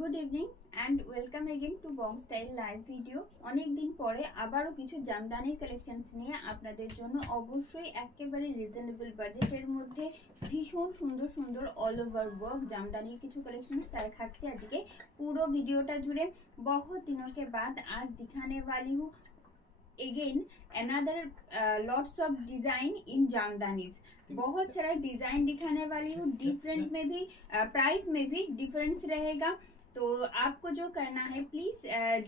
Good evening and welcome again two Bong style live video. অনেক দিন পরে আবারও কিছু জামদানির কালেকশনস নিয়ে আপনাদের জন্য অবশ্যই একেবারে রিজনেবল বাজেটের মধ্যে ভীষণ সুন্দর সুন্দর অল ওভার ওয়ার্ক জামদানির কিছু কালেকশনস দেখাচ্ছি আজকে পুরো ভিডিওটা জুড়ে। बहुत दिनों के बाद आज दिखाने वाली हूँ again another lots of design in jamdanis. बहुत सारा डिजाइन दिखाने वाली हूँ, डिफरेंट में भी प्राइस में भी डिफरेंस रहेगा। तो आपको जो करना है प्लीज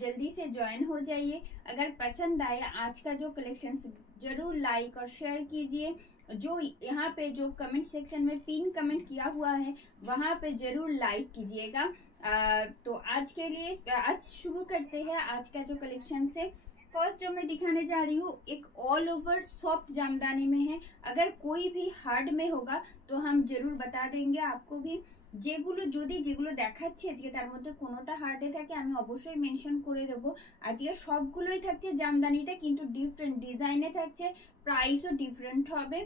जल्दी से ज्वाइन हो जाइए। अगर पसंद आया आज का जो कलेक्शन जरूर लाइक और शेयर कीजिए। जो यहाँ पे जो कमेंट सेक्शन में पिन कमेंट किया हुआ है वहाँ पे जरूर लाइक कीजिएगा। तो आज के लिए आज शुरू करते हैं आज का जो कलेक्शन से। फर्स्ट जो मैं दिखाने जा रही हूँ एक ऑल ओवर सॉफ्ट जामदानी में है। अगर कोई भी हार्ड में होगा तो हम जरूर बता देंगे आपको भी। যেগুলো যদি যেগুলো দেখাচ্ছি আজকে তার মধ্যে কোনোটা হার্ডে থাকে আমি অবশ্যই মেনশন করে দেব। আজকে সবগুলোই থাকছে জামদানিতে কিন্তু ডিফারেন্ট ডিজাইনে থাকছে, প্রাইসও ডিফারেন্ট হবে।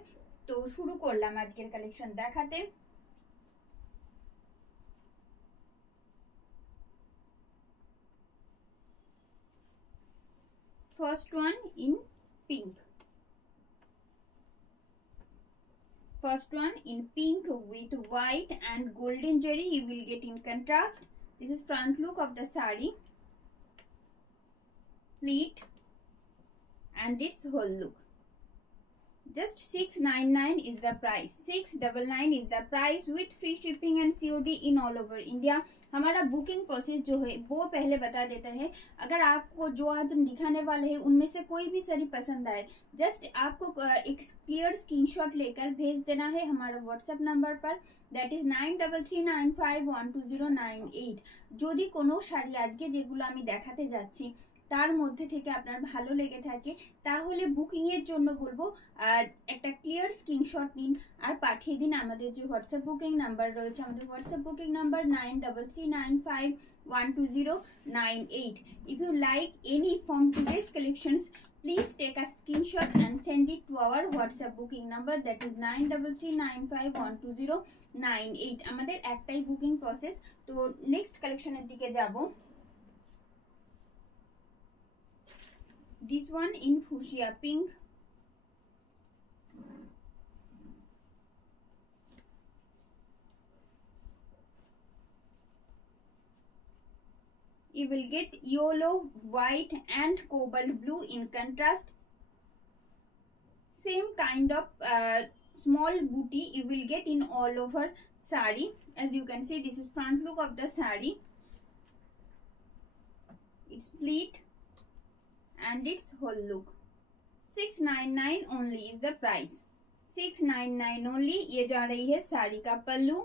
তো শুরু করলাম আজকের কালেকশন দেখাতে। First one in pink. First one in pink with white and golden jari you will get in contrast. This is front look of the sari, pleat and its whole look. Just 699 is the price, 699 is the price with free shipping and COD in all over India. हमारा booking process जो है वो पहले बता देता है। अगर आपको जो आज हम दिखाने वाले हैं उनमें से कोई भी साड़ी पसंद आए जस्ट आपको एक क्लियर स्क्रीनशॉट लेकर भेज देना है हमारा व्हाट्सएप नंबर पर, दैट इज 9339512098। যদি কোনো শাড়ি আজকে যেগুলো আমি দেখাতে যাচ্ছি তার মধ্যে থেকে আপনার ভালো লেগে থাকে তাহলে বুকিং এর জন্য বলবো একটা ক্লিয়ার স্ক্রিনশট নিন আর পাঠিয়ে দিন আমাদের যে হোয়াটসঅ্যাপ বুকিং নাম্বার রয়েছে। আমাদের WhatsApp booking number 9339512098। If you like any from today's collections please take a screenshot and send it to our WhatsApp booking number, that is 9339512098। আমাদের একটাই বুকিং প্রসেস। তো নেক্সট কালেকশনের দিকে যাব। This one in fuchsia pink. You will get yellow, white and cobalt blue in contrast. Same kind of small booty you will get in all over sari. As you can see, this is front look of the sari. It's pleat and its whole look. 699 only is the price, 699 only। ये जा रही है साड़ी का पल्लू।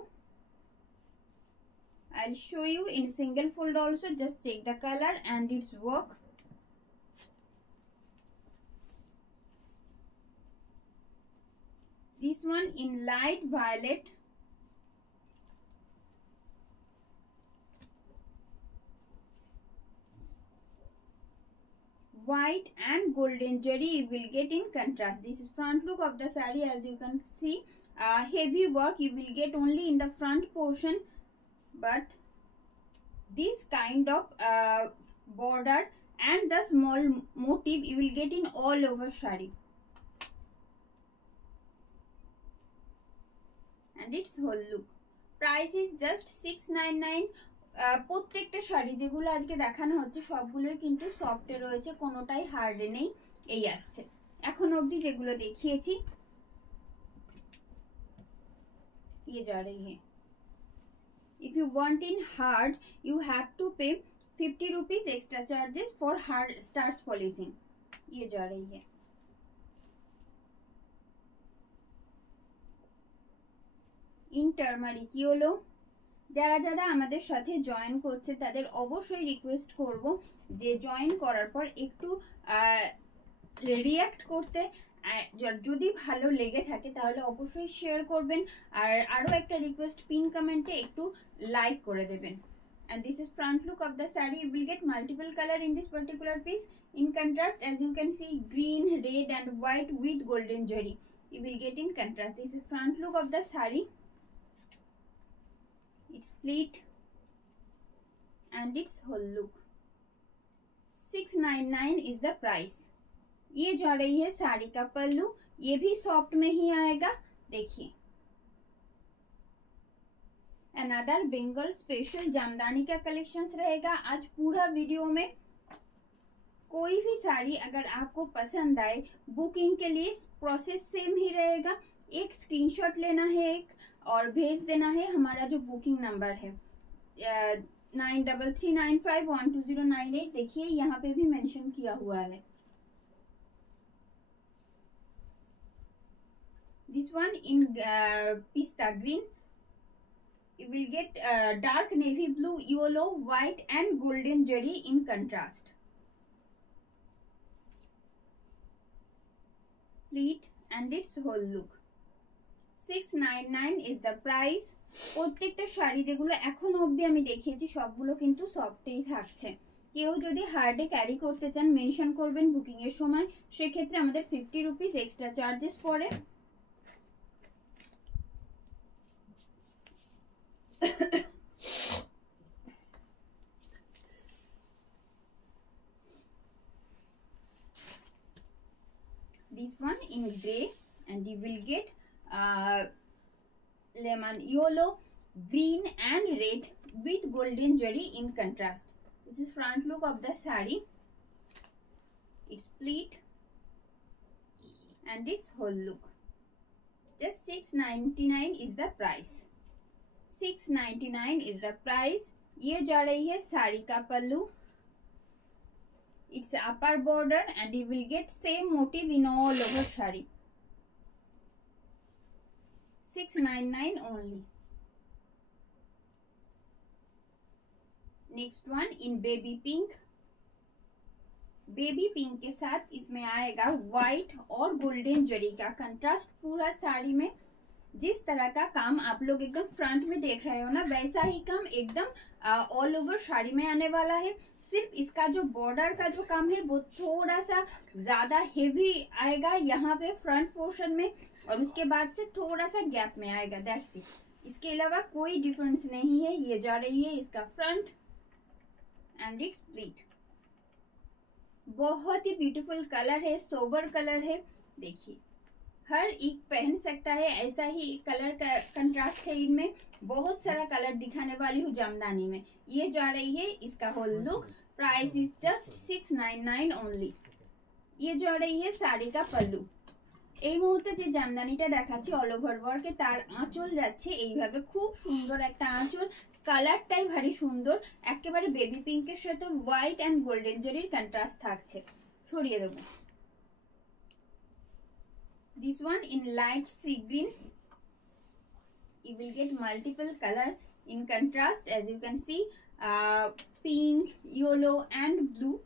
I'll show you in single fold also, just check the color and its work। This one in light violet, white and golden jari you will get in contrast. This is front look of the saree. As you can see, heavy work you will get only in the front portion, but this kind of border and the small motif you will get in all over saree and its whole look. Price is just 699। প্রত্যেকটা শাড়ি যেগুলো আজকে দেখানো হচ্ছে সবগুলোই কিন্তু সফটে রয়েছে, কোনোটাই হার্ডে নেই। এই আসছে এখন অবধি যেগুলো দেখিয়েছি। ये जा रही है। If you want in hard you have to pay 50 rupees extra charges for hard starch polishing। ये जा रही है। In turmeric yellow। যারা যারা আমাদের সাথে জয়েন করছে তাদের অবশ্যই রিকোয়েস্ট করব যে জয়েন করার পর একটু রিঅ্যাক্ট করতে, যদি ভালো লেগে থাকে তাহলে অবশ্যই শেয়ার করবেন আর আরো একটা রিকোয়েস্ট পিন কমেন্টে একটু লাইক করে দেবেন। and this is front look of the saree। You will get multiple color in this particular piece in contrast। as you can see, green, red and white with golden jari you will get in contrast। this is front look of the saree। It's pleat and its whole look. 699 is the price. ये जा रही है साड़ी का पल्लू, ये भी soft में ही आएगा. देखिए अनदर बेंगल स्पेशल जामदानी का कलेक्शंस रहेगा आज पूरा वीडियो में. कोई भी साड़ी अगर आपको पसंद आए, बुकिंग के लिए प्रोसेस सेम ही रहेगा. एक स्क्रीनशॉट लेना है एक और भेज देना है. हमारा जो बुकिंग नंबर है 9339512098. देखिए यहाँ पे भी मेंशन किया हुआ है. This one in pista green. You will get dark navy blue, yellow, white and golden zari in contrast. Pleat and its whole look. 699 is the price. প্রত্যেকটা শাড়ি যেগুলো এখন অবধি আমি দেখিয়েছি সবগুলো কিন্তু সফটেই থাকছে. কেউ যদি হার্ডে ক্যারি করতে চান মেনশন করবেন বুকিং এর সময়, সেক্ষেত্রে আমাদের 50 রুপিস এক্সট্রা চার্জেস পড়ে. This one in grey and you will get lemon yellow, green and red with golden zari in contrast. This is front look of the saree. It's pleat and its whole look. Just 699 is the price. 699 is the price. ये जा रही है साड़ी का पल्लू. It's upper border and you will get same motif in all over saree. 699 only. Next one in baby pink. Baby pink के साथ इसमें आएगा white और गोल्डन जरी का कंट्रास्ट पूरा साड़ी में. जिस तरह का काम आप लोग एकदम फ्रंट में देख रहे हो ना, वैसा ही काम एकदम ऑल ओवर साड़ी में आने वाला है. सिर्फ इसका जो बॉर्डर का जो काम है वो थोड़ा सा ज्यादा हेवी आएगा यहाँ पे फ्रंट पोर्शन में, और उसके बाद से थोड़ा सा गैप में आएगा. That's it. इसके अलावा कोई डिफरेंस नहीं है. ये जा रही है इसका फ्रंट एंड इट्स प्लीट. बहुत ही ब्यूटीफुल कलर है, सोबर कलर है. देखिए हर एक पहन सकता है, ऐसा ही कलर का कंट्रास्ट है इनमें. बहुत सारा कलर दिखाने वाली हूँ जामदानी में. ये जा रही है इसका whole look. Price is just 699 only. ये जा रही है साड़ी का पल्लू. এই মুহূর্তে যে জামদানিটা দেখাচ্ছি অল ওভার ওয়ার্কে, তার আঁচল যাচ্ছে এইভাবে, খুব সুন্দর একটা আঁচল. কালারটাই ভারী সুন্দর, একেবারে বেবি পিঙ্কের সাথে হোয়াইট এন্ড গোল্ডেন জরির কন্ট্রাস্ট থাকছে. সরিয়ে দেবো. This one in light sea green. You will get multiple color in contrast. As you can see, pink, yellow and blue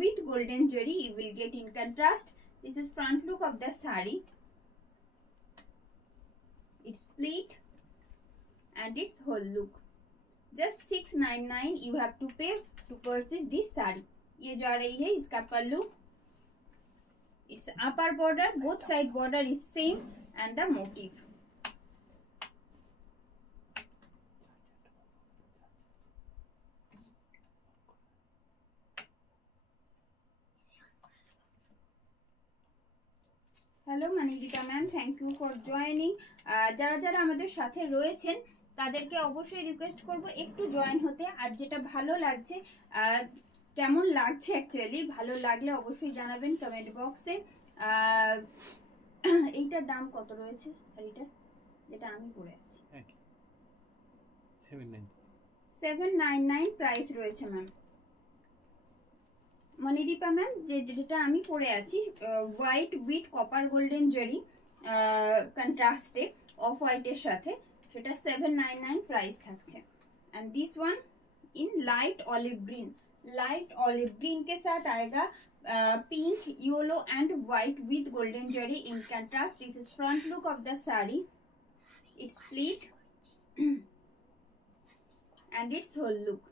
with golden zari you will get in contrast. This is front look of the saree. It's pleat and its whole look. Just 699 you have to pay to purchase this saree. ये जा रही है इसका पल्लू. It's upper border, both side border is same and the motif. Hello Manika ma'am, thank you for joining. যারা যারা আমাদের সাথে রয়েছেন তাদেরকে অবশ্যই রিকোয়েস্ট করব একটু জয়েন হতে. আর যেটা ভালো লাগছে, কেমন লাগছে অ্যাকচুয়ালি, ভালো লাগলে অবশ্যই জানাবেন কমেন্ট বক্সে. এইটার দাম কত রয়েছে শাড়িটার, যেটা আমি পরে আছি? 799 প্রাইস রয়েছে ম্যাম. মনিদীপা ম্যাম, যেটা আমি পরে আছি হোয়াইট উইথ কপার গোল্ডেন জরি কন্ট্রাস্টে অফ হোয়াইটের সাথে, সেটা 799 প্রাইস থাকছে. And this one in light olive green. Light olive green के साथ आएगा pink, yellow and white with golden zari in contrast. This is front look of the sari. It's pleat and it's whole look.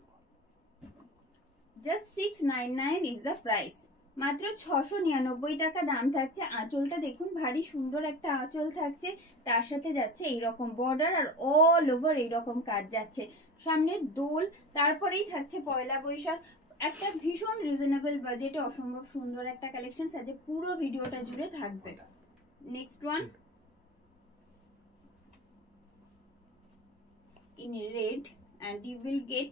Just 699 is the price. মাত্র 699 টাকা দাম থাকছে. আঁচলটা দেখুন, ভারী সুন্দর একটা আঁচল থাকছে, তার সাথে যাচ্ছে এইরকম বর্ডার আর অল ওভার এইরকম কাজ যাচ্ছে. সামনে দোল, তারপরেই থাকছে পয়লা বৈশাখ। একটা ভীষণ রিজনেবল বাজেটে অসম্ভব সুন্দর একটা কালেকশন আছে, পুরো ভিডিওটা জুড়ে থাকবে। Next one in red, and you will get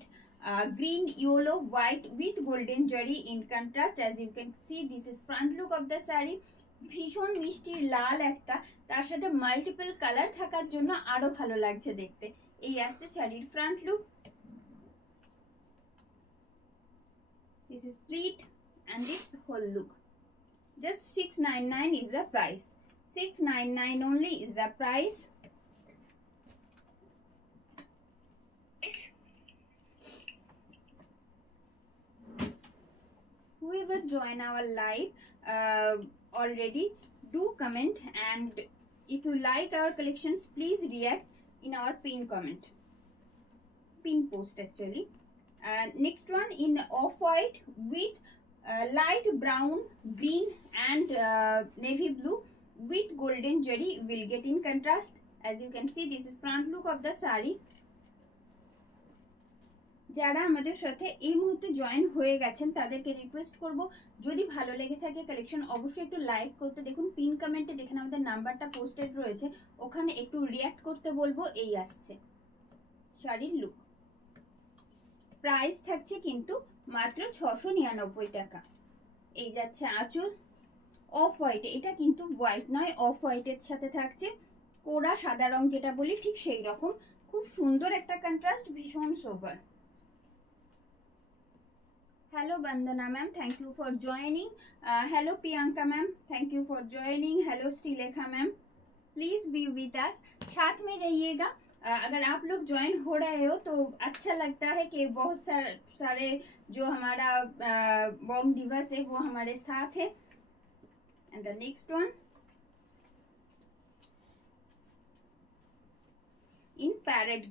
green, yellow, white with golden jari in contrast. As you can see, this is front look of the saree. ভীষণ মিষ্টি লাল একটা, তার সাথে মাল্টিপল কালার থাকার জন্য আরো ভালো লাগছে দেখতে। এই আসছে শাড়ির front look. This is pleat and its whole look. Just 699 is the price. 699 only is the price. Whoever join our live already, do comment, and if you like our collections, please react in our pin comment, pin post actually. Next one in off-white with light brown, green and navy blue with golden jari will get in contrast. As you can see, this is front look of the saree. যারা আমাদের সাথে এই মুহূর্তে join হয়ে গেছেন তাদেরকে request করব, যদি ভালো লেগে থাকে কালেকশন অবশ্যই একটু লাইক করতে। দেখুন পিন কমেন্টে যেখানে আমাদের নাম্বারটা পোস্টেড রয়েছে ওখানে একটু রিঅ্যাক্ট করতে বলবো। এই আসছে শাড়ির লুক। প্রাইস থাকছে কিন্তু মাত্র 699 টাকা। এই যাচ্ছে আঁচল অফ হোয়াইট, এটা কিন্তু হোয়াইট নয়, অফ হোয়াইটের সাথে থাকছে কোরা সাদা রং যেটা বলি ঠিক সেই রকম, খুব সুন্দর একটা কন্ট্রাস্ট, ভীষণ সোবার। Hello Bandana ma'am, thank you for joining. Hello Priyanka ma'am, thank you for joining. Hello Srilekha ma'am, please be with us, साथ में रहिएगा। अगर आप लोग ज्वाइन हो रहे हो तो अच्छा लगता है कि बहुत सारे जो हमारा बॉन्ग दिवस है वो हमारे साथ है। And the next one in parrot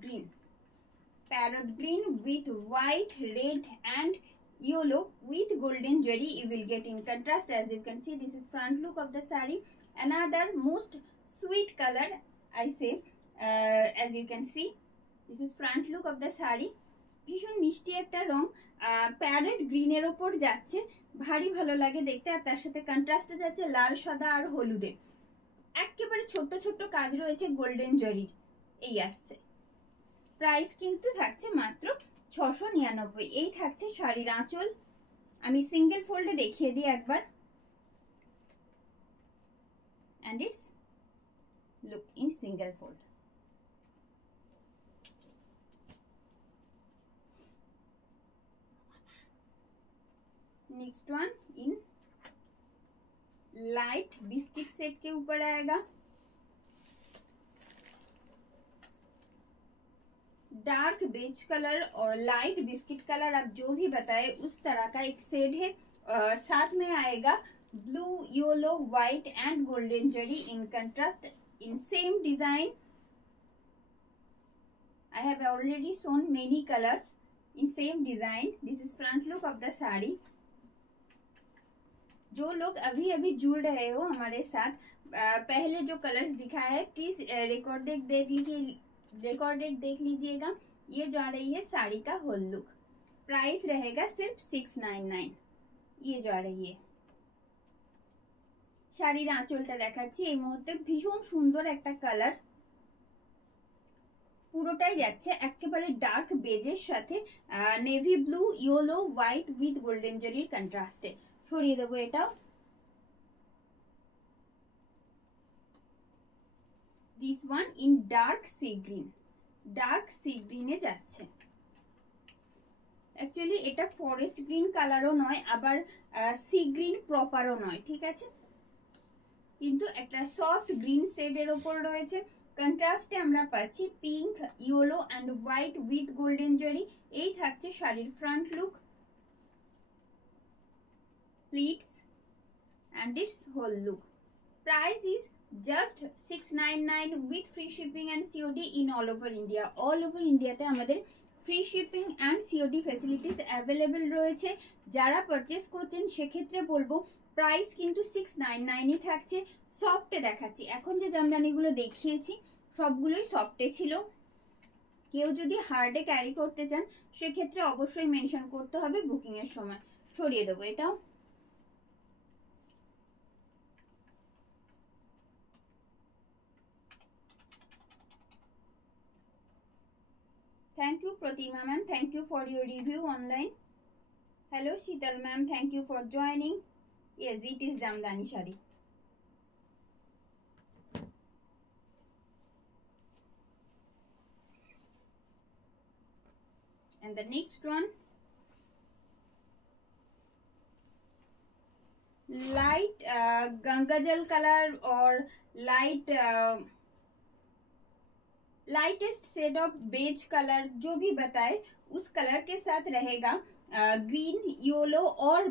green with white, red and yellow with golden jari you will get in contrast. As you can see, this is front look of the saree. Another most sweet color I say, as you can see, this is front look of the saree. ভীষণ মিষ্টি একটা রং, parrot গ্রিনের ওপর যাচ্ছে, ভারী ভালো লাগে দেখতে। আর তার সাথে কন্ট্রাস্টে যাচ্ছে লাল সাদা আর হলুদে, একেবারে ছোট্ট ছোট্ট কাজ রয়েছে গোল্ডেন জরির। এই আসছে প্রাইস কিন্তু থাকছে মাত্র 699। এই থাকছে শাড়ির আঁচল। আমি সিঙ্গেল ফোল্ডে দেখিয়ে দিই একবার। and its look in single fold. Next one in light biscuit set के ऊपर आएगा। डार्क बेज कलर और लाइट बिस्किट कलर, आप जो भी बताए उस तरह का एक शेड है। साथ में आएगा blue, yellow, white and golden zari in contrast in same design. I have already shown many colors in same design. This is front look of the saree. जो लोग अभी अभी जुड़ रहे हो हमारे साथ, पहले जो कलर्स दिखाया है प्लीज रिकॉर्डेड देख लीजिएगा। ये जा रही है साड़ी का होल लुक। प्राइस रहेगा सिर्फ 699। ये जा रही है শাড়ির আঁচলটা দেখাচ্ছি এই মুহূর্তে, ভীষণ সুন্দর একটা কালার, পুরোটাই যাচ্ছে একেবারে ডার্ক বেজের সাথে navy blue, yellow, white with golden জরির কন্ট্রাস্টে। সরিয়ে দেবো এটাও। This one in dark sea green, dark sea গ্রিনে যাচ্ছে। অ্যাকচুয়ালি এটা ফরেস্ট গ্রিন কালারও নয়, আবার সি গ্রিন প্রপারও নয়, ঠিক আছে, কিন্তু একটা সফট গ্রিন শেডের ওপর রয়েছে। কন্ট্রাস্টে আমরা পাচ্ছি pink, yellow and white with golden zari. এই থাকছে শাড়ির front look, pleats and it's whole look. Price is just 699 with free shipping and COD in all over India. All over ইন্ডিয়াতে আমাদের free shipping and COD facilities available রয়েছে। যারা purchase করছেন সেক্ষেত্রে বলবো প্রাইস কিন্তু 699ই থাকছে। সফটে দেখাচ্ছি, এখন যে জামদানিগুলো দেখিয়েছি সবগুলোই সফটে ছিল। কেউ যদি হার্ডে ক্যারি করতে চান সেক্ষেত্রে অবশ্যই মেনশন করতে হবে বুকিং এর সময়। সরিয়ে দেবো এটাও। Thank you Pratima ma'am, thank you for your review online. Hello Sheetal ma'am, thank you for joining. Yes, it is Jamdani shari. And the next one, light Gangajal color or lightest shade of beige colour जो भी बताए उस colour के साथ रहेगा। Green yellow और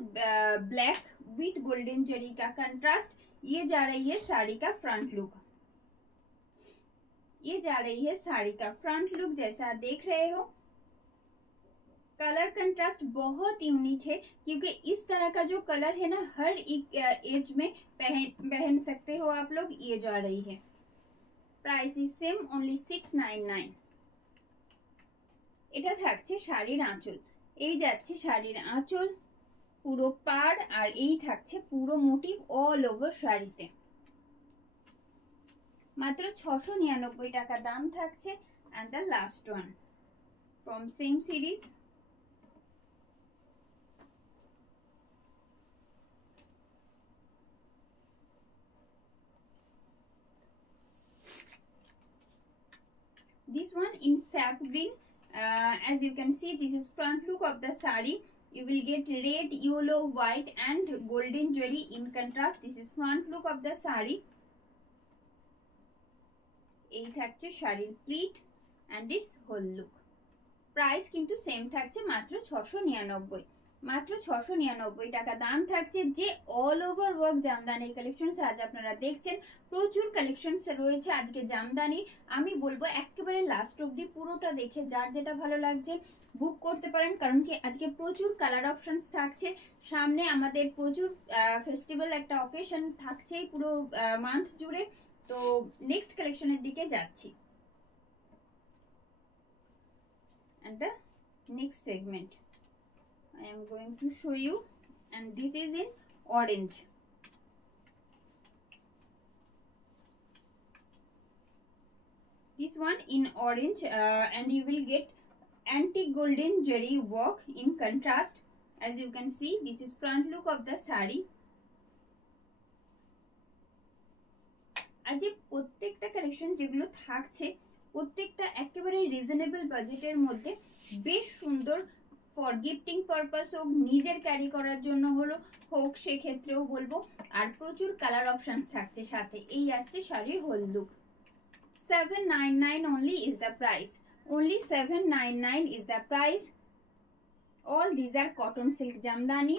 black with golden zari का contrast. ये जा रही है साड़ी का फ्रंट लुक, ये जा रही है साड़ी का फ्रंट लुक जैसा देख रहे हो। कलर कंट्रास्ट बहुत यूनिक है क्योंकि इस तरह का जो कलर है ना हर एक एज में पहन सकते हो आप लोग। ये जा रही है, প্রাইস ইজ সেম অনলি 699। এটা থাকছে শাড়ির আঁচল, এই যাচ্ছে শাড়ির আঁচল পুরো পাড় আর এই থাকছে পুরো মোটিভ অল ওভার শাড়িতে। মাত্র 699 টাকা দাম থাকছে। And the last one from same series, this one in sap green. As you can see, this is front look of the saree. You will get red, yellow, white and golden jari in contrast. This is front look of the saree. এই থাকছে শাড়ির pleat and its whole look. Price কিন্তু same থাকছে মাত্র 699, মাত্র 699 টাকা দাম থাকছে। যে অল ওভার ওয়ার্ক জামদানির কালেকশন আজ আপনারা দেখছেন, প্রচুর কালেকশন রয়েছে আজকে জামদানি। আমি বলবো একেবারে লাস্ট অবধি পুরোটা দেখে যার যেটা ভালো লাগছে বুক করতে পারেন, কারণ কি আজকে প্রচুর কালার অপশনস থাকছে। সামনে আমাদের প্রচুর ফেস্টিভ্যাল একটা অকেশন থাকছেই পুরো মান্থ জুড়ে। তো নেক্সট কালেকশনের দিকে যাচ্ছি। And the next segment I am going to show you, and this is in orange. This one in orange and you will get antique golden jari work in contrast. As you can see, this is front look of the saree. আজ প্রত্যেকটা collection যেগুলো থাকছে প্রত্যেকটা একেবারে reasonable বাজেটের মধ্যে, বেশ সুন্দর। ফর গিফটিং পারপাস হোক, নিজের ক্যারি করার জন্য হোক সেক্ষেত্রেও বলবো। আর প্রচুর কালার অপশনস থাকছে সাথে। এই আসছে শাড়ির whole look. 799 only is the price. Only 799 is the price. All these are cotton silk jamdani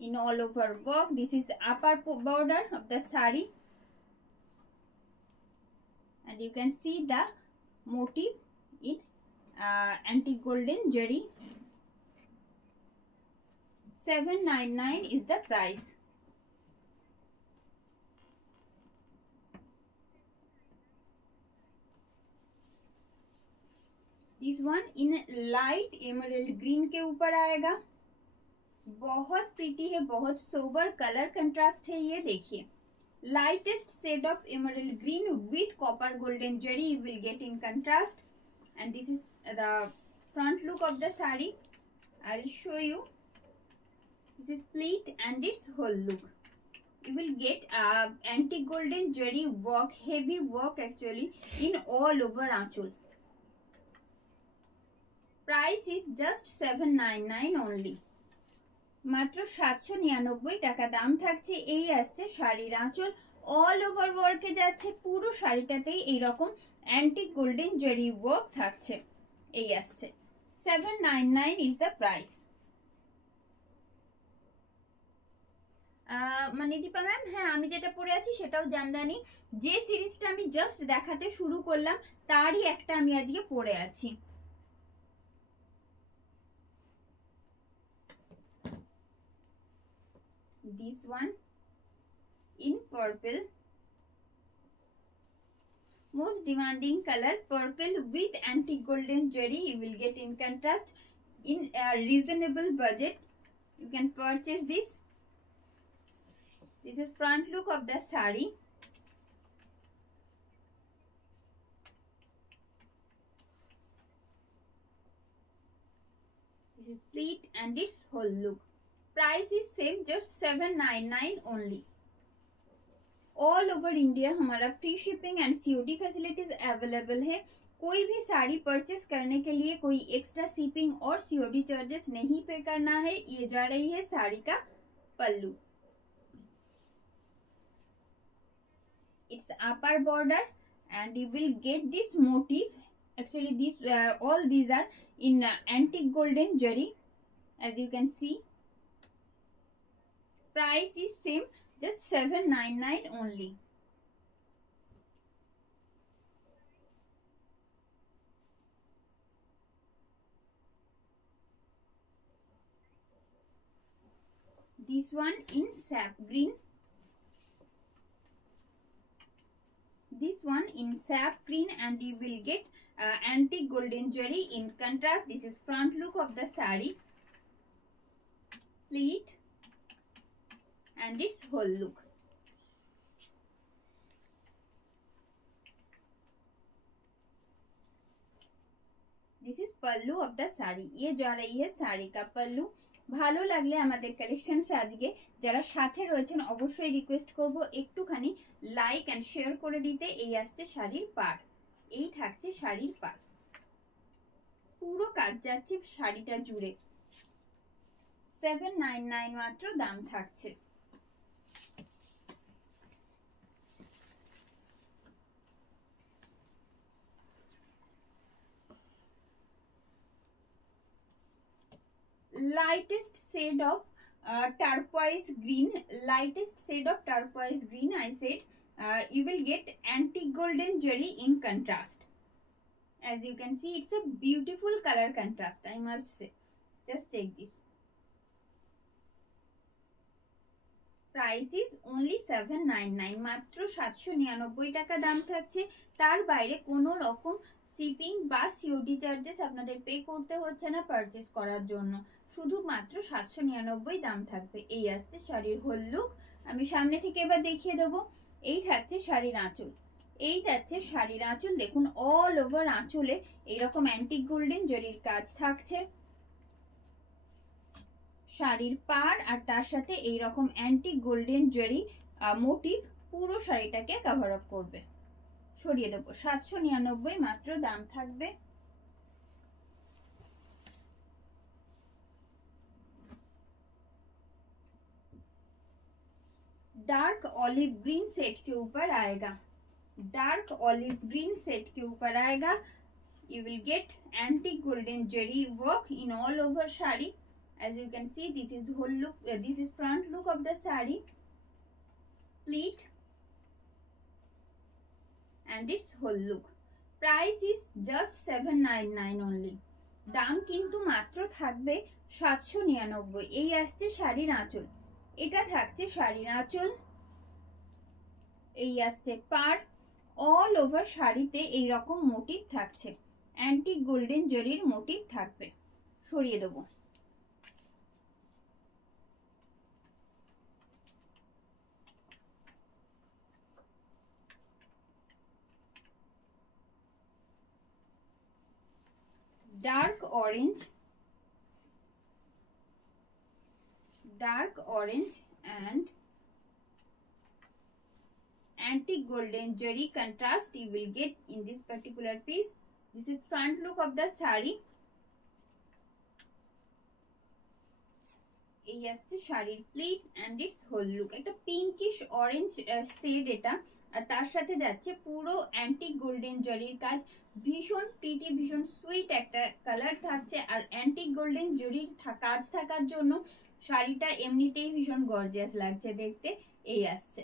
in all over work. This is upper border of the saree. And you can see the motif in antique golden jari. 799 is the price. This one in light emerald green के ऊपर आएगा। बहुत pretty है, बहुत sober colour contrast है। ये देखिए, lightest shade of emerald green with copper golden jari you will get in contrast. And this is the front look of the saree. I'll show you. This is pleat and its whole look. You will get antique golden jari work, heavy work actually in all over aanchal. Price is just 799 only. মাত্র 799 টাকা দাম থাকছে। এই আসছে শাড়ির আঁচল, all over ওয়ার্কে যাচ্ছে, পুরো শাড়িটাতেই এইরকম অ্যান্টিক গোল্ডেন জারি ওয়ার্ক থাকছে। এই আসছে 799 ইজ দ্য প্রাইস। মানে দীপা ম্যাম, হ্যাঁ আমি যেটা পরে আছি সেটাও জামদানি। যে সিরিজটা আমি জাস্ট দেখাতে শুরু করলাম তারই একটা আমি আজকে পরে আছি। This one in purple, most demanding color, purple with antique golden jari. You will get in contrast in a reasonable budget. You can purchase this. This is front look of the sari. This is pleat and its whole look. Price is same, just 799 only. All over India हमारा free shipping and COD facilities available है। कोई भी sari purchase करने के लिए कोई extra shipping और COD charges नहीं पे करना है। ये जा रही है साड़ी का pallu. It's upper border and you will get this motif. Actually this all these are in antique golden zari as you can see. Price is same, just 799 only. This one in sap green. This one in sap green and you will get antique golden jari in contrast. This is front look of the sari. Pleat and its whole look. This is pallu of the sari. ये जा रही है साड़ी का पल्लू। ভালো লাগলে আমাদের collections আজকে যারা সাথে রয়েছেন অবশ্যই রিকোয়েস্ট করব একটুখানি লাইক এন্ড শেয়ার করে দিতে। এই আসছে শাড়ির পাড়, এই থাকছে শাড়ির পাড়, পুরো কাজ যাচ্ছে শাড়িটা জুড়ে। 799 মাত্র দাম থাকছে। Lightest shade of turquoise green, lightest shade of turquoise green. I said you will get antique golden jari in contrast. As you can see, it's a beautiful color contrast, I must say. Just take this. Price is only 799, মাত্র 799 টাকা দাম থাকছে। তার বাইরে কোনো রকম shipping বা COD charges আপনাদের পে করতে হচ্ছে না পারচেজ করার জন্য। শুধুমাত্র 799 দাম থাকবে। এই আসছে শাড়ির হোল লুক। আমি সামনে থেকে এবার দেখিয়ে দেবো। এই থাকছে শাড়ির আঁচল, এই যাচ্ছে শাড়ির আঁচল। দেখুন অল ওভার আঁচলে এইরকম অ্যান্টিক গোল্ডেন জরির কাজ থাকছে। শাড়ির পাড় আর তার সাথে এইরকম অ্যান্টিক গোল্ডেন জরি মোটিভ পুরো শাড়িটাকে কভার আপ করবে। সরিয়ে দেবো। 799 মাত্র দাম থাকবে। डार्क ऑलिव ग्रीन सेट के ऊपर आएगा, डार्क ऑलिव ग्रीन सेट के ऊपर आएगा। You will get antique golden zari work in all over sari. As you can see, this is whole look, this is front look of the sari, pleat and its whole look. Price is just 799 only. দাম কিন্তু মাত্র থাকবে 799। এই আসছে শাড়ির আঁচল, এটা থাকছে শাড়ির আঁচল, এই আসছে পাড়। অল ওভার শাড়িতে এই রকম মোটিভ থাকছে, অ্যান্টিক গোল্ডেন জরির মোটিভ থাকবে। সরিয়ে দেবো। dark orange and antique golden jari contrast you will get in this particular piece. This is front look of the saree. এই আসছে শাড়ির pleat and its whole look. একটা পিঙ্কিশ অরেঞ্জ শেড এটা, আর তার সাথে যাচ্ছে পুরো অ্যান্টিক গোল্ডেন জরির কাজ। ভীষণ প্রিটি, ভীষণ সুইট একটা কালার থাকছে। আর অ্যান্টিক গোল্ডেন জরির কাজ থাকার জন্য শাড়িটা এমনিতেই ভীষণ গর্জিয়াস লাগছে দেখতে। এই আসছে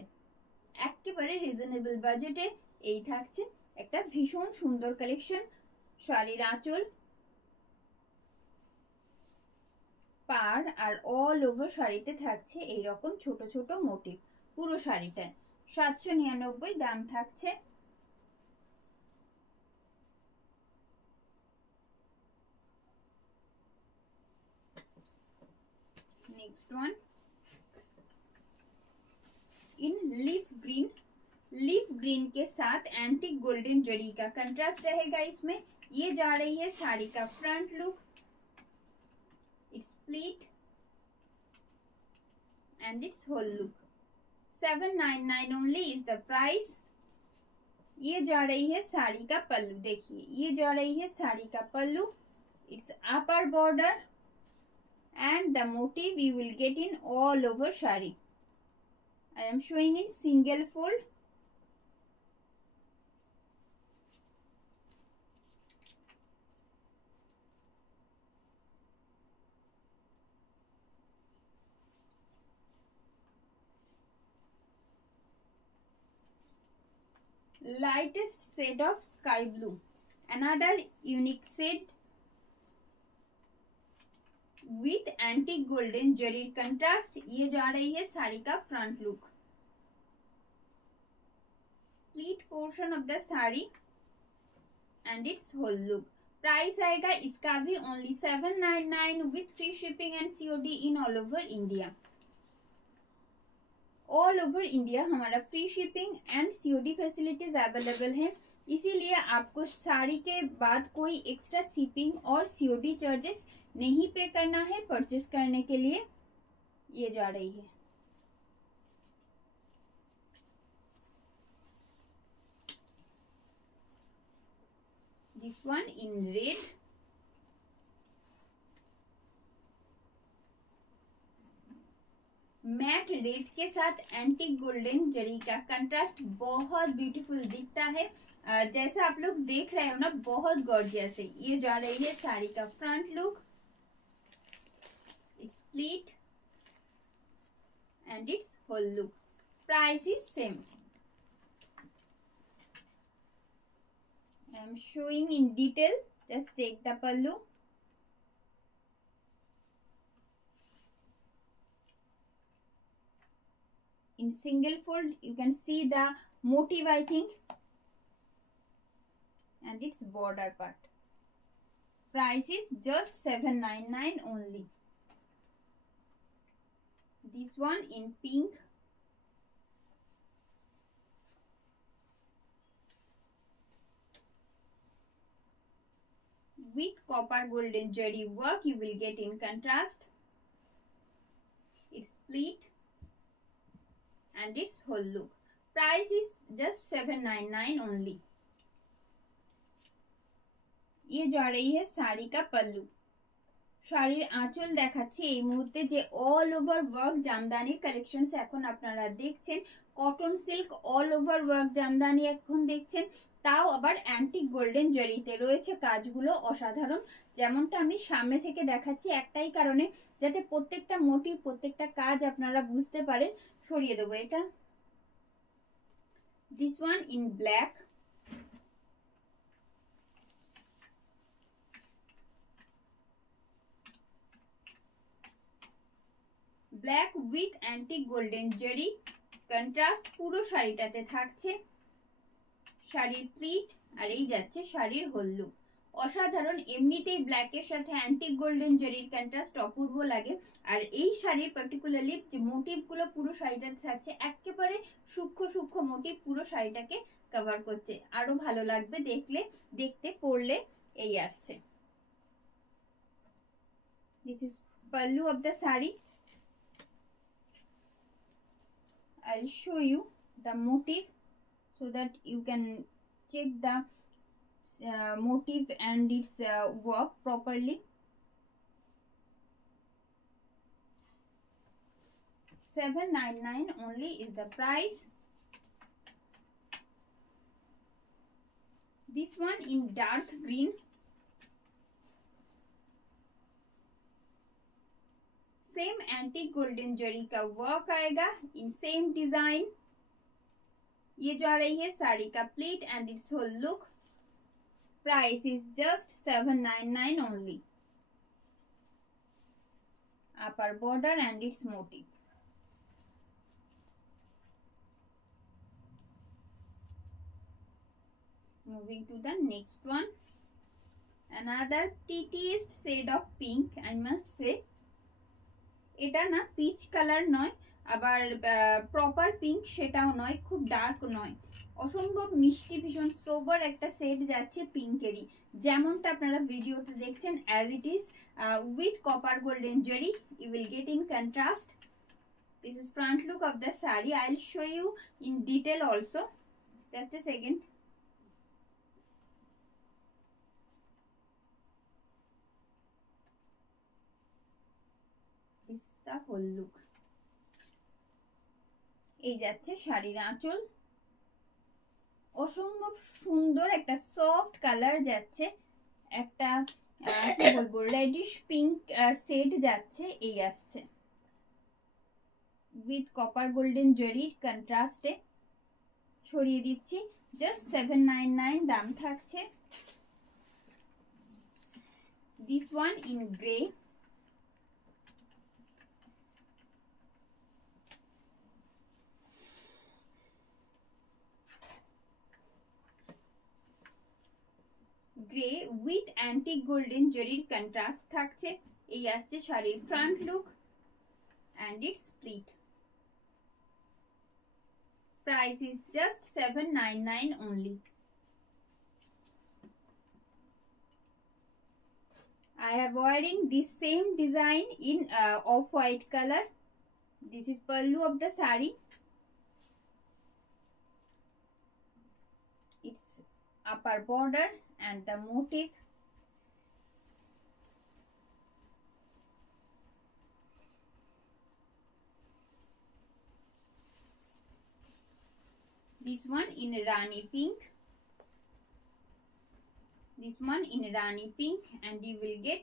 একেবারে রিজনেবল বাজেটে। এই থাকছে একটা ভীষণ সুন্দর কালেকশন। শাড়ির আঁচল, পাড় আর অল ওভার শাড়িতে থাকছে এইরকম ছোট ছোট মোটিভ পুরো শাড়িটায়। 799 দাম থাকছে। Next one in leaf green. Leaf green के साथ एंटिक गोल्डन जरी का कंट्रास्ट रहेगा इसमें। ये जा रही है साड़ी का front look. It's pleat and it's whole look. 799 only is the price. ये जा रही है साड़ी का पल्लू। देखिए ये जा रही है साड़ी का pallu. It's upper border and the motif you will get in all over shari. I am showing in single fold. Lightest shade of sky blue. Another unique shade with antique golden zari contrast. ये जा रही है साड़ी का front look. Pleat portion of the sari and it's whole look. Price आएगा इसका भी only 799 with free shipping and COD in all over India. All over India हमारा free shipping and COD facilities available है। इसीलिए आपको साड़ी के बाद कोई एक्स्ट्रा शिपिंग और सीओडी चार्जेस नहीं पे करना है परचेस करने के लिए। ये जा रही है this one in red. Matte red के साथ एंटिक गोल्डन जरी का कंट्रास्ट बहुत ब्यूटीफुल दिखता है। जैसा आप लोग देख रहे हो ना, बहुत गॉर्जियस है। ये जा रही है साड़ी का front look. It's pleat and its whole look. Price is same. I am showing in detail. Just check the pallu. In single fold, you can see the motif, I think, and its border part. Price is just 799 only. This one in pink. With copper golden jari work you will get in contrast. It's pleat and its whole look. Price is just 799 only. ये जा रही है साड़ी का पल्लू। শাড়ির আঁচল দেখাচ্ছি এই মুহূর্তে যে অল ওভার ওয়ার্ক জামদানির কালেকশনস এখন আপনারা দেখছেন। Cotton silk all over work Jamdani এখন দেখছেন, তাও আবার অ্যান্টিক গোল্ডেন জরিতে রয়েছে। কাজগুলো অসাধারণ। যেমনটা আমি সামনে থেকে দেখাচ্ছি একটাই কারণে, যাতে প্রত্যেকটা মোটিভ প্রত্যেকটা কাজ আপনারা বুঝতে পারেন। সরিয়ে দেবো এটা। This one in black. Black with antique golden Jerry contrast পুরো শাড়িটাতে থাকছে। শাড়ির প্লিট আর এই যাচ্ছে শাড়ির হোল লুক। অসাধারণ। এমনিতেই ব্ল্যাকের সাথে অ্যান্টিক গোল্ডেন জেরির কন্ট্রাস্ট অপূর্ব লাগে। আর এই শাড়ির পার্টিকুলারলি যে মোটিভগুলো পুরো শাড়িটাতে থাকছে, একেবারে সূক্ষ্ম সূক্ষ্ম মোটিভ পুরো শাড়িটাকে কভার করছে। আরো ভালো লাগবে দেখলে, দেখতে পরলে এই আসছে। This is pallu of the sari. I'll show you the motif so that you can check the motif and its work properly. 799 only is the price. This one in dark green. Same antique golden zari का work आएगा in same design. ये जा रही है साड़ी का pleat and it's whole look. Price is just 799 only. Upper border and it's motif. Moving to the next one, another prettiest shade of pink, I must say. এটা না peach colour নয়, আবার proper pink সেটাও নয়, খুব dark নয়, অসম্ভব মিষ্টি ভীষণ সোবার একটা সেট যাচ্ছে পিঙ্কেরই, যেমনটা আপনারা ভিডিওতে দেখছেন as it is with copper golden zari. You will get in contrast. This is front look of the saree. I'll show you in detail also. Just a second. This is the whole look. এই যাচ্ছে শাড়ির আঁচল, অসম্ভব সুন্দর একটা soft colour যাচ্ছে, একটা কি বলবো রেডিশ পিঙ্ক সেট যাচ্ছে, এই আসছে উইথ কপার গোল্ডেন জরির কন্ট্রাস্টে। সরিয়ে দিচ্ছি, জাস্ট 799 দাম থাকছে। This one in grey, grey with antique golden জরির কন্ট্রাস্ট থাকছে। এই আসছে শাড়ির front look and its split. Price is just 799 only. I am wearing this same design in off-white color. This is pallu of the saree. Its upper border and the motif. This one in Rani pink. This one in Rani pink, and you will get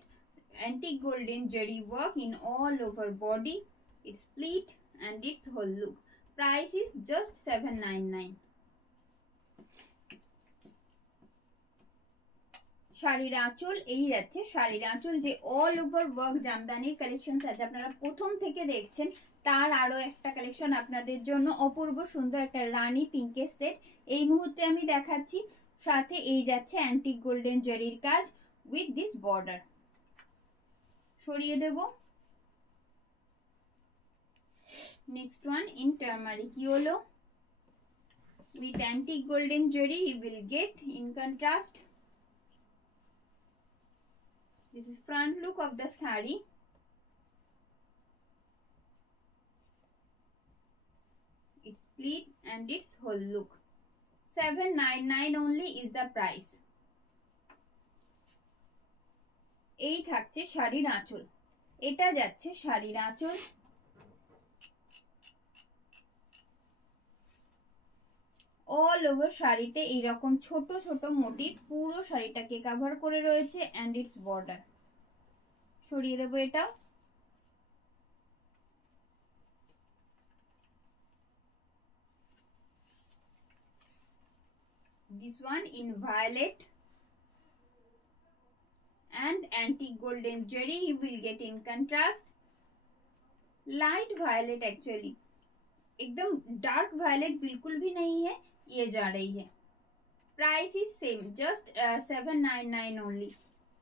antique golden jari work in all over body. It's split and its whole look. Price is just 799. শাড়ির আঁচল এই যাচ্ছে, শাড়ির আঁচল যে all over work জামদানির collection আছে আপনারা প্রথম থেকে দেখছেন, তার আরো একটা কালেকশন আপনাদের জন্য অপূর্ব সুন্দর একটা রানী পিঙ্কের সেট এই মুহূর্তে আমি দেখাচ্ছি। সাথে এই যাচ্ছে অ্যান্টিক গোল্ডেন জরির কাজ উইথ দিস বর্ডার। সরিয়ে দেব। Next one in turmeric yellow with antique golden zari, you will get in contrast. This is front look of the saree. It's split and its whole look. 799 only is the price. এই থাকছে শাড়ির আঁচল, এটা যাচ্ছে শাড়ির আঁচল। অল ওভার শাড়িতে এইরকম ছোট ছোট মোটিভ পুরো শাড়িটাকে কভার করে রয়েছে এন্ড ইটস বর্ডার। সরিয়ে দেবো এটা। This one in violet and antique golden jari, you will get in contrast. Light violet actually, एकदम डार्क वायलेट बिल्कुल भी नहीं है, ये जा रही है। Price is same, just 799 only.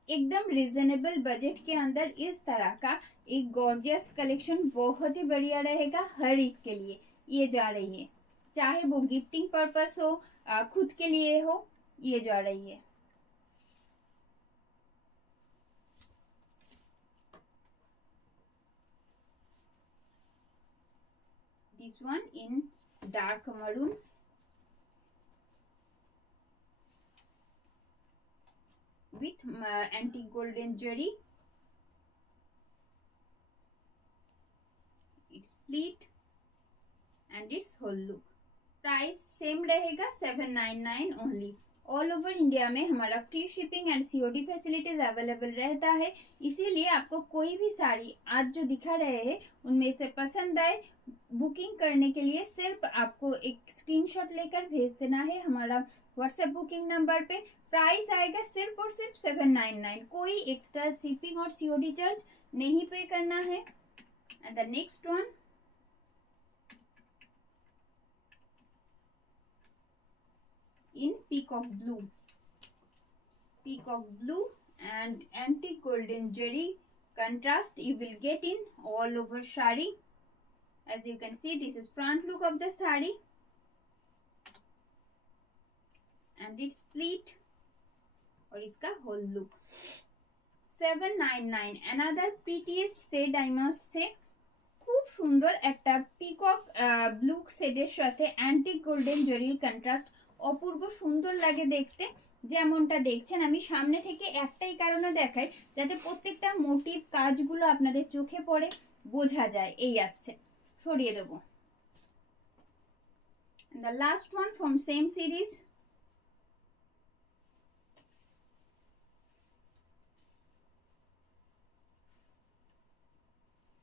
एकदम रिजनेबल बजट के अंदर इस तरह का एक गॉर्जियस कलेक्शन बहुत ही बढ़िया रहेगा हर एक के लिए। ये जा रही है, चाहे वो गिफ्टिंग पर्पस हो, खुद के लिए हो, ये जा रही है। This one in dark maroon with antique golden jari. It's split and its whole look. Price same रहेगा 799 ओनली। ऑल ओवर इंडिया में हमारा free shipping and COD facilities available रहता है, इसीलिए आपको कोई भी साड़ी आज जो दिखा रहे हैं उनमें से पसंद आए, बुकिंग करने के लिए सिर्फ आपको एक स्क्रीनशॉट लेकर भेज देना है हमारा व्हाट्सएप बुकिंग नंबर पे। प्राइस आएगा सिर्फ और सिर्फ 799, कोई एक्स्ट्रा शिपिंग और सीओडी चार्ज नहीं पे करना है। And the next one in peacock blue and antique golden jari contrast you will get in all over sari. As you can see, this is front look of the sari and its pleat और इसका whole look. 799 another prettiest shade I must say. খুব সুন্দর একটা peacock blue শেডের সাথে antique golden জরির contrast, অপূর্ব সুন্দর লাগে দেখতে। যেমনটা দেখছেন আমি সামনে থেকে একটাই কারণে দেখাই যাতে প্রত্যেকটা মোটিভ কাজগুলো আপনাদের চোখে পড়ে, বোঝা যায়। এই আসছে, সরিয়ে দেব। The last one from same series.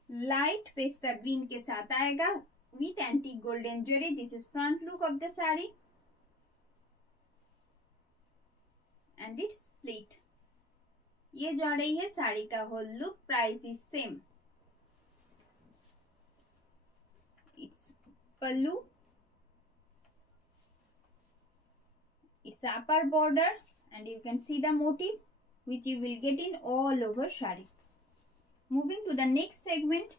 Light पेस्ता ग्रीन के साथ आएगा with antique golden zari. This is front look of the sari and it's pleat. ये जा रही है साड़ी का whole look. Price is same. It's pallu, it's upper border and you can see the motif which you will get in all over sari. Moving to the next segment,